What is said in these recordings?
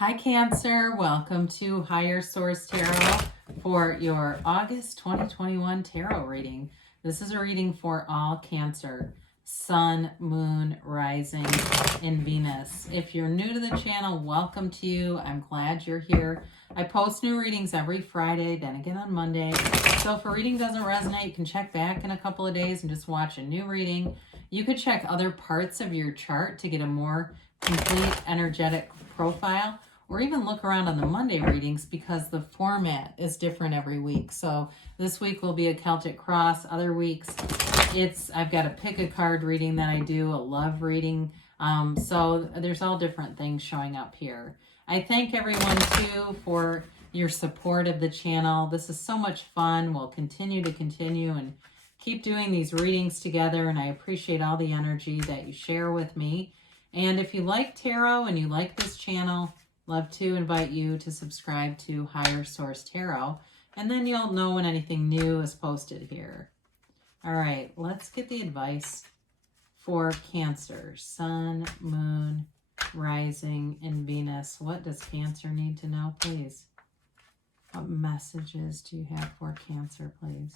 Hi Cancer, welcome to Higher Source Tarot for your August 2021 tarot reading. This is a reading for all Cancer, Sun, Moon, Rising, and Venus. If you're new to the channel, welcome to you. I'm glad you're here. I post new readings every Friday, then again on Monday. So if a reading doesn't resonate, you can check back in a couple of days and just watch a new reading. You could check other parts of your chart to get a more complete energetic profile, or even look around on the Monday readings because the format is different every week. So this week will be a Celtic Cross. Other weeks, I've got a pick a card reading that I do, a love reading. So there's all different things showing up here. I thank everyone too for your support of the channel. This is so much fun. We'll continue and keep doing these readings together, and I appreciate all the energy that you share with me. And if you like tarot and you like this channel, love to invite you to subscribe to Higher Source Tarot, and then you'll know when anything new is posted here. All right, let's get the advice for Cancer, Sun, Moon, Rising, and Venus. What does Cancer need to know, please? What messages do you have for Cancer, please?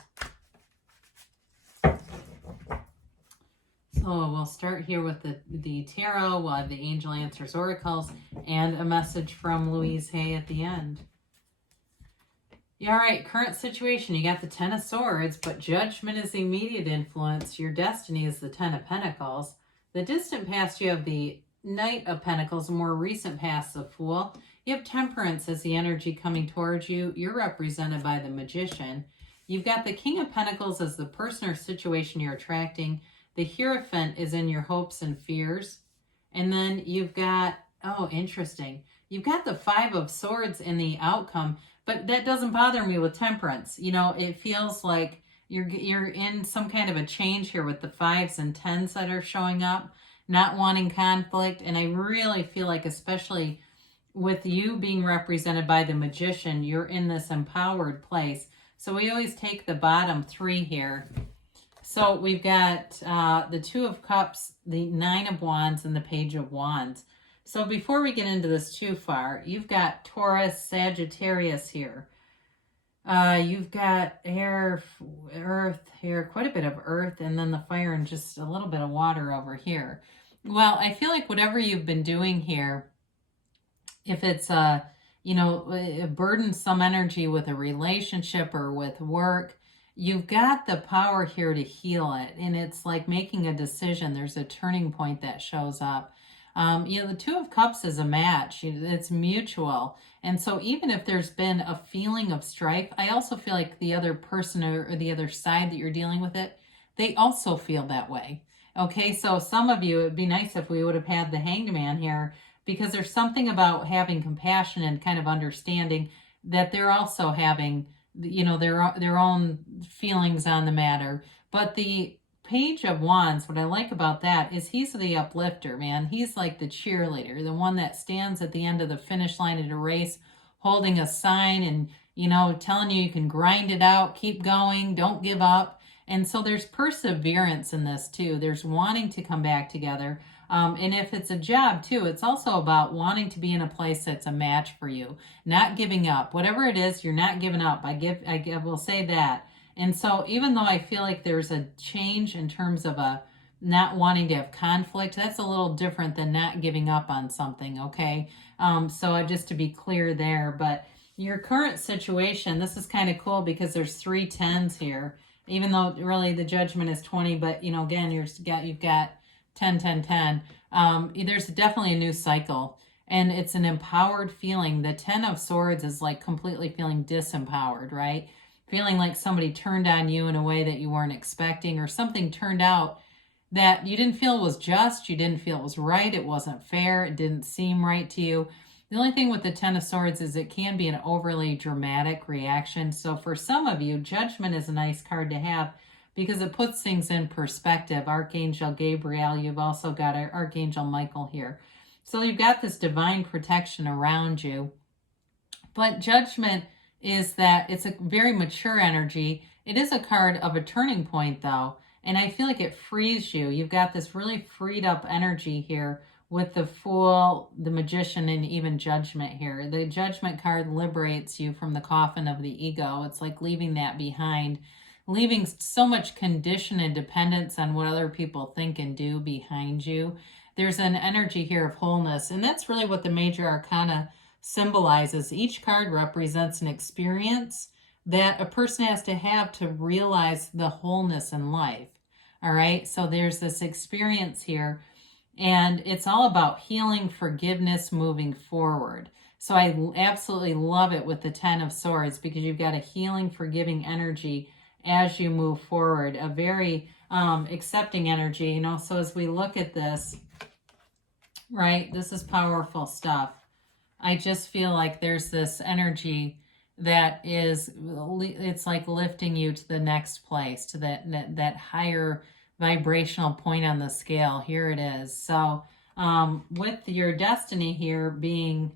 So we'll start here with the tarot. We'll have the angel answers oracles and a message from Louise Hay at the end. Yeah, all right, current situation. You got the Ten of Swords, but judgment is the immediate influence. Your destiny is the Ten of Pentacles. The distant past, you have the Knight of Pentacles. More recent past, the Fool. You have Temperance as the energy coming towards you. You're represented by the Magician. You've got the King of Pentacles as the person or situation you're attracting. The Hierophant is in your hopes and fears. And then you've got, oh, interesting. You've got the Five of Swords in the outcome, but that doesn't bother me with Temperance. You know, it feels like you're in some kind of a change here with the fives and tens that are showing up, not wanting conflict. And I really feel like, especially with you being represented by the Magician, you're in this empowered place. So we always take the bottom three here. So we've got the Two of Cups, the Nine of Wands, and the Page of Wands. So before we get into this too far, you've got Taurus, Sagittarius here. You've got air, earth here, quite a bit of earth, and then the fire and just a little bit of water over here. Well, I feel like whatever you've been doing here, if it's a burdensome energy with a relationship or with work, you've got the power here to heal it. And it's like making a decision. There's a turning point that shows up. The Two of Cups is a match. It's mutual. And so even if there's been a feeling of strife, I also feel like the other person or the other side that you're dealing with it, they also feel that way. Okay, so some of you, it'd be nice if we would have had the Hanged Man here, because there's something about having compassion and kind of understanding that they're also having, their own feelings on the matter. But the Page of Wands, what I like about that is he's the uplifter, man. He's like the cheerleader, the one that stands at the end of the finish line at a race, holding a sign and, telling you can grind it out, keep going, don't give up. And so there's perseverance in this too. There's wanting to come back together. And if it's a job too, it's also about wanting to be in a place that's a match for you, not giving up. Whatever it is, you're not giving up. I will say that. And so even though I feel like there's a change in terms of a not wanting to have conflict, that's a little different than not giving up on something, okay? So just to be clear there, but your current situation, this is kind of cool because there's 3 tens here, even though really the judgment is 20, but again, you've got 10, 10, 10. There's definitely a new cycle, and it's an empowered feeling. The 10 of Swords is like completely feeling disempowered, right? Feeling like somebody turned on you in a way that you weren't expecting, or something turned out that you didn't feel was just, you didn't feel it was right, it wasn't fair, it didn't seem right to you. The only thing with the 10 of Swords is it can be an overly dramatic reaction. So for some of you, judgment is a nice card to have because it puts things in perspective. Archangel Gabriel, you've also got Archangel Michael here. So you've got this divine protection around you. But judgment is that it's a very mature energy. It is a card of a turning point though. And I feel like it frees you. You've got this really freed up energy here with the Fool, the Magician, and even Judgment here. The Judgment card liberates you from the coffin of the ego. It's like leaving that behind, leaving so much condition and dependence on what other people think and do behind you. There's an energy here of wholeness, and that's really what the Major Arcana symbolizes. Each card represents an experience that a person has to have to realize the wholeness in life. All right, so there's this experience here, and it's all about healing, forgiveness, moving forward. So I absolutely love it with the Ten of Swords, because you've got a healing, forgiving energy as you move forward, a very accepting energy, you know. So as we look at this, right, this is powerful stuff. I just feel like there's this energy that is, it's like lifting you to the next place, to that higher vibrational point on the scale. Here it is. So with your destiny here being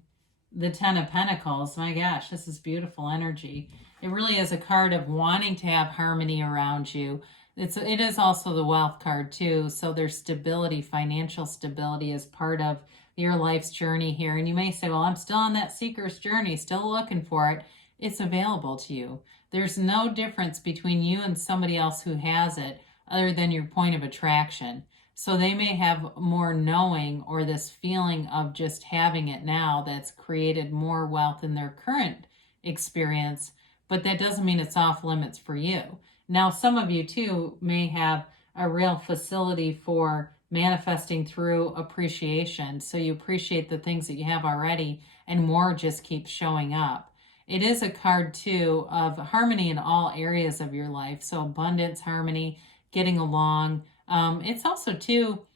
the Ten of Pentacles, my gosh, this is beautiful energy. It really is a card of wanting to have harmony around you. It is also the Wealth card too. So there's stability, financial stability is part of your life's journey here. And you may say, well, I'm still on that seeker's journey, still looking for it. It's available to you. There's no difference between you and somebody else who has it other than your point of attraction. So they may have more knowing or this feeling of just having it now that's created more wealth in their current experience, but that doesn't mean it's off limits for you. Now, some of you too may have a real facility for manifesting through appreciation. So you appreciate the things that you have already and more just keeps showing up. It is a card too of harmony in all areas of your life. So abundance, harmony, getting along. It's also too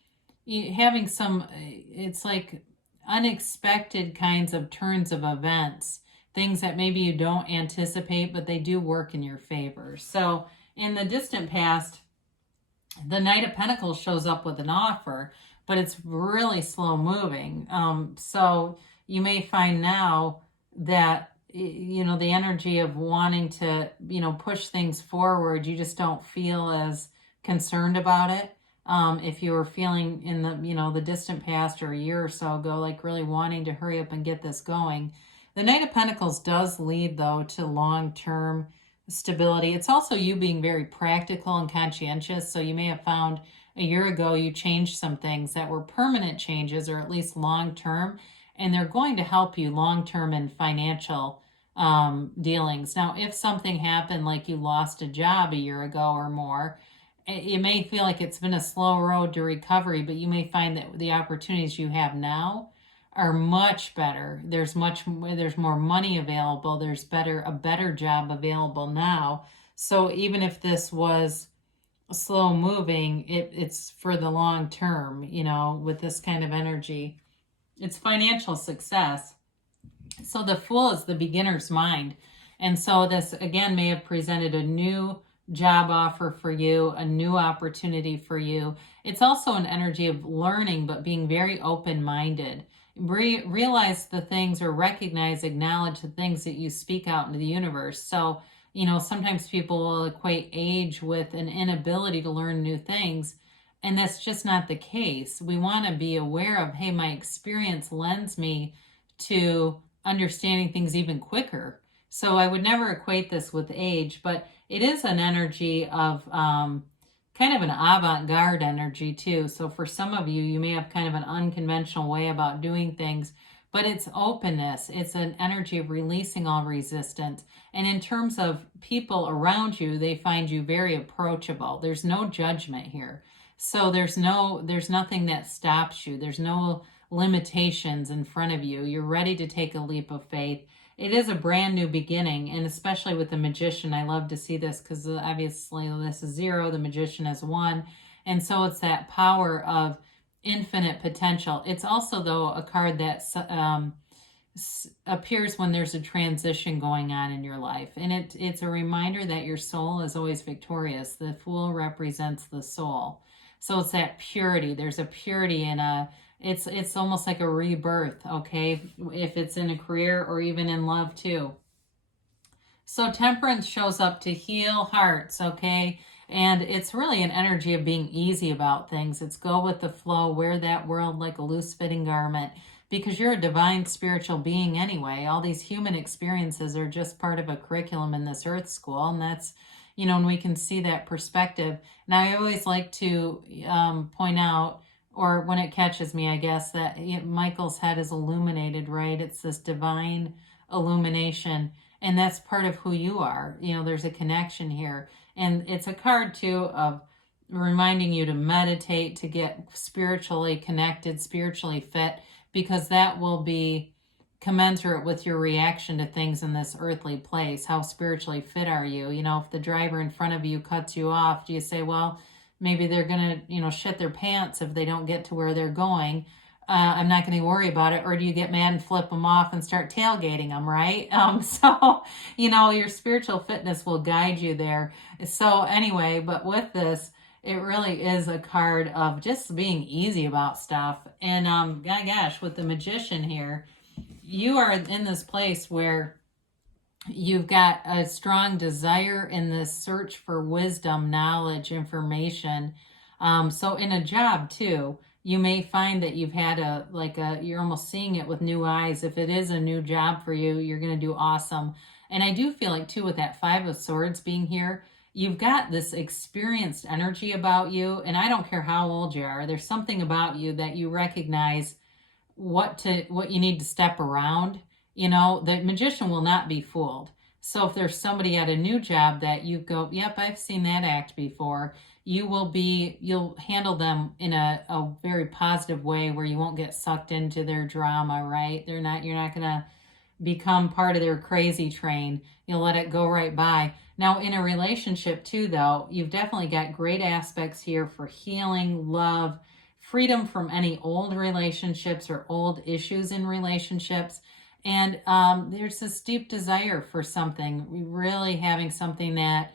having some, it's like unexpected kinds of turns of events, things that maybe you don't anticipate, but they do work in your favor. So in the distant past, the Knight of Pentacles shows up with an offer, but it's really slow moving. So you may find now that, you know, the energy of wanting to, you know, push things forward, you just don't feel as concerned about it. If you were feeling in the, you know, the distant past or a year or so ago, like really wanting to hurry up and get this going. The Knight of Pentacles does lead, though, to long-term stability. It's also you being very practical and conscientious. So you may have found a year ago you changed some things that were permanent changes, or at least long-term, and they're going to help you long-term in financial dealings. Now, if something happened like you lost a job a year ago or more, it may feel like it's been a slow road to recovery, but you may find that the opportunities you have now are much better. There's more money available. There's a better job available now. So even if this was slow moving, it's for the long term, you know, with this kind of energy. It's financial success. So the Fool is the beginner's mind. And so this, again, may have presented a new job offer for you, a new opportunity for you. It's also an energy of learning, but being very open-minded. Realize the things, or recognize, acknowledge the things that you speak out into the universe. So, you know, sometimes people will equate age with an inability to learn new things, and that's just not the case. We want to be aware of, hey, my experience lends me to understanding things even quicker. So I would never equate this with age, but it is an energy of kind of an avant-garde energy too. So for some of you, you may have kind of an unconventional way about doing things, but it's openness. It's an energy of releasing all resistance. And in terms of people around you, they find you very approachable. There's no judgment here. So there's nothing that stops you. There's no limitations in front of you. You're ready to take a leap of faith. It is a brand new beginning, and especially with the Magician, I love to see this because obviously this is 0, the Magician is 1, and so it's that power of infinite potential. It's also, though, a card that appears when there's a transition going on in your life, and it's a reminder that your soul is always victorious. The Fool represents the soul, so it's that purity. There's a purity in it's almost like a rebirth, okay, if it's in a career or even in love too. So Temperance shows up to heal hearts, okay, And it's really an energy of being easy about things. It's go with the flow, wear that world like a loose fitting garment, because you're a divine spiritual being anyway. All these human experiences are just part of a curriculum in this earth school. And that's, and we can see that perspective. And I always like to point out, or when it catches me, I guess, that Michael's head is illuminated, right? It's this divine illumination. And that's part of who you are. There's a connection here. And it's a card, too, of reminding you to meditate, to get spiritually connected, spiritually fit, because that will be commensurate with your reaction to things in this earthly place. How spiritually fit are you? If the driver in front of you cuts you off, do you say, well, maybe they're going to, shit their pants if they don't get to where they're going? I'm not going to worry about it. Or do you get mad and flip them off and start tailgating them, right? So, your spiritual fitness will guide you there. So anyway, but with this, it really is a card of just being easy about stuff. And gosh, with the Magician here, you are in this place where you've got a strong desire in this search for wisdom, knowledge, information. So in a job too, you may find that you've had you're almost seeing it with new eyes. If it is a new job for you, you're going to do awesome. And I do feel like too, with that Five of Swords being here, you've got this experienced energy about you. And I don't care how old you are, there's something about you that you recognize what you need to step around. The Magician will not be fooled. So if there's somebody at a new job that you go, yep, I've seen that act before, you'll handle them in a very positive way where you won't get sucked into their drama, right? You're not going to become part of their crazy train. You'll let it go right by. Now, in a relationship too, though, you've definitely got great aspects here for healing, love, freedom from any old relationships or old issues in relationships. And there's this deep desire for something, really having something that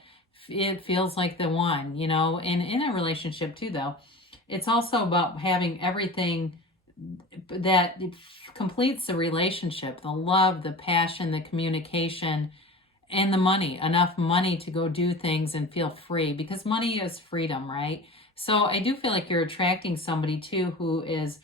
it feels like the one, and in a relationship too, though, it's also about having everything that completes the relationship, the love, the passion, the communication, and the money, enough money to go do things and feel free, because money is freedom, right? So I do feel like you're attracting somebody too who is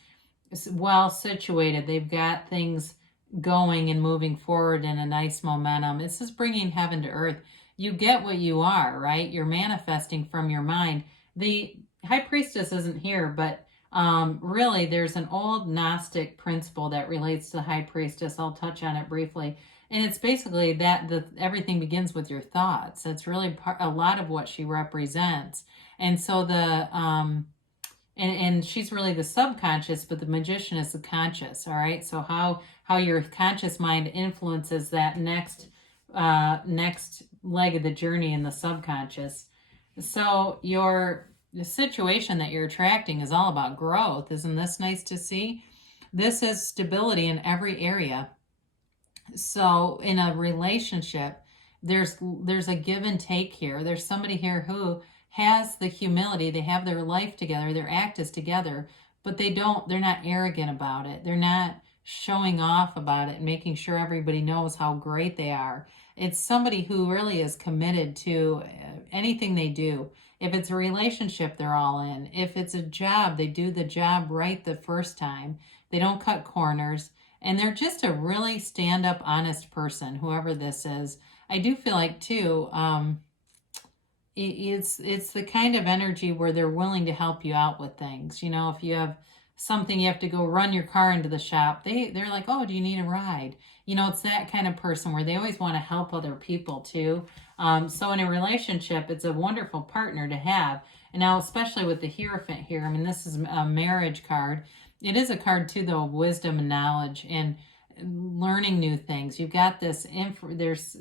well situated. They've got things going and moving forward in a nice momentum. It's just bringing heaven to earth. You get what you are, right? You're manifesting from your mind. The High Priestess isn't here, but really there's an old Gnostic principle that relates to the High Priestess. I'll touch on it briefly. And it's basically that everything begins with your thoughts. That's really a lot of what she represents. And so and she's really the subconscious, but the Magician is the conscious, all right? So how your conscious mind influences that next leg of the journey in the subconscious. So the situation that you're attracting is all about growth. Isn't this nice to see? This is stability in every area. So in a relationship, there's a give and take here. There's somebody here who has the humility. They have their life together, their act is together, but they're not arrogant about it. They're not showing off about it and making sure everybody knows how great they are. It's somebody who really is committed to anything they do. If it's a relationship, they're all in. If it's a job, they do the job right the first time. They don't cut corners. And they're just a really stand-up, honest person, whoever this is. I do feel like, too, it's the kind of energy where they're willing to help you out with things. If you have something, you have to go run your car into the shop, they're like, oh, do you need a ride? It's that kind of person where they always want to help other people, too. So in a relationship, it's a wonderful partner to have. And now, especially with the Hierophant here, this is a marriage card. It is a card, too, though, of wisdom and knowledge and learning new things. You've got this, there's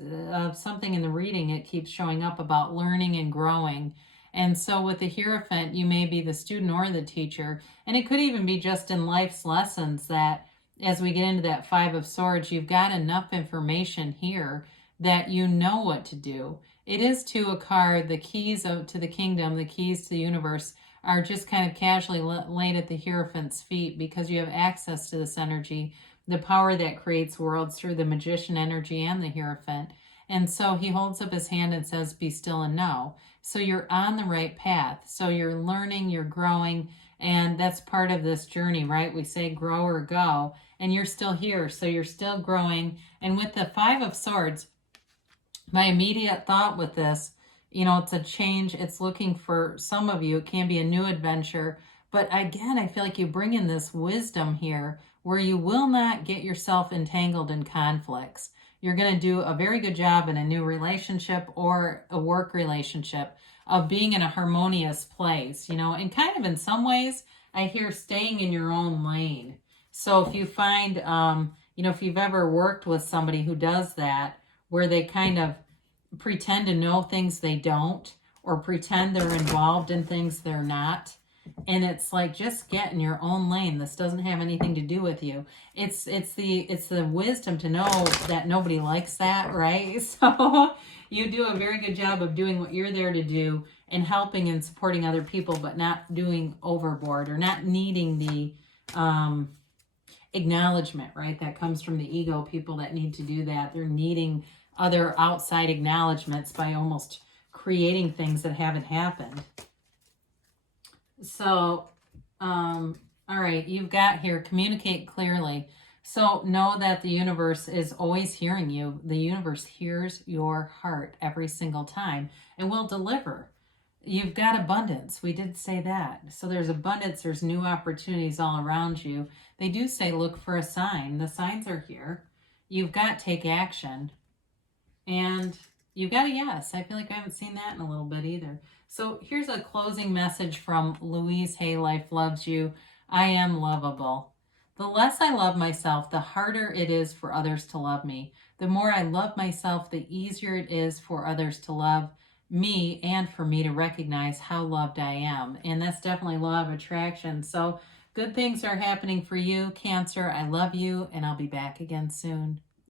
something in the reading, it keeps showing up about learning and growing. And so with the Hierophant, you may be the student or the teacher. And it could even be just in life's lessons that as we get into that Five of Swords, you've got enough information here that you know what to do. It is, too, a card, the keys to the kingdom, the keys to the universe, are just kind of casually laid at the Hierophant's feet because you have access to this energy, the power that creates worlds through the Magician energy and the Hierophant. And so he holds up his hand and says, be still and know. So you're on the right path. So you're learning, you're growing, and that's part of this journey, right? We say grow or go, and you're still here. So you're still growing. And with the Five of Swords, my immediate thought with this, it's a change. It's looking for some of you. It can be a new adventure. But again, I feel like you bring in this wisdom here where you will not get yourself entangled in conflicts. You're going to do a very good job in a new relationship or a work relationship of being in a harmonious place, and kind of in some ways, I hear staying in your own lane. So if you find, if you've ever worked with somebody who does that, where they kind of pretend to know things they don't, or pretend they're involved in things they're not. And it's like, just get in your own lane. This doesn't have anything to do with you. It's the wisdom to know that nobody likes that, right? So you do a very good job of doing what you're there to do and helping and supporting other people, but not doing overboard or not needing the acknowledgement, right? That comes from the ego. People that need to do that, they're needing other outside acknowledgments by almost creating things that haven't happened. So, all right, you've got here, communicate clearly. So know that the universe is always hearing you. The universe hears your heart every single time and will deliver. You've got abundance. We did say that. So there's abundance. There's new opportunities all around you. They do say look for a sign. The signs are here. You've got take action. And you've got a yes. I feel like I haven't seen that in a little bit either. So here's a closing message from Louise Hay. Life loves you. I am lovable. The less I love myself, the harder it is for others to love me. The more I love myself, the easier it is for others to love me and for me to recognize how loved I am. And that's definitely law of attraction. So good things are happening for you, Cancer. I love you, and I'll be back again soon.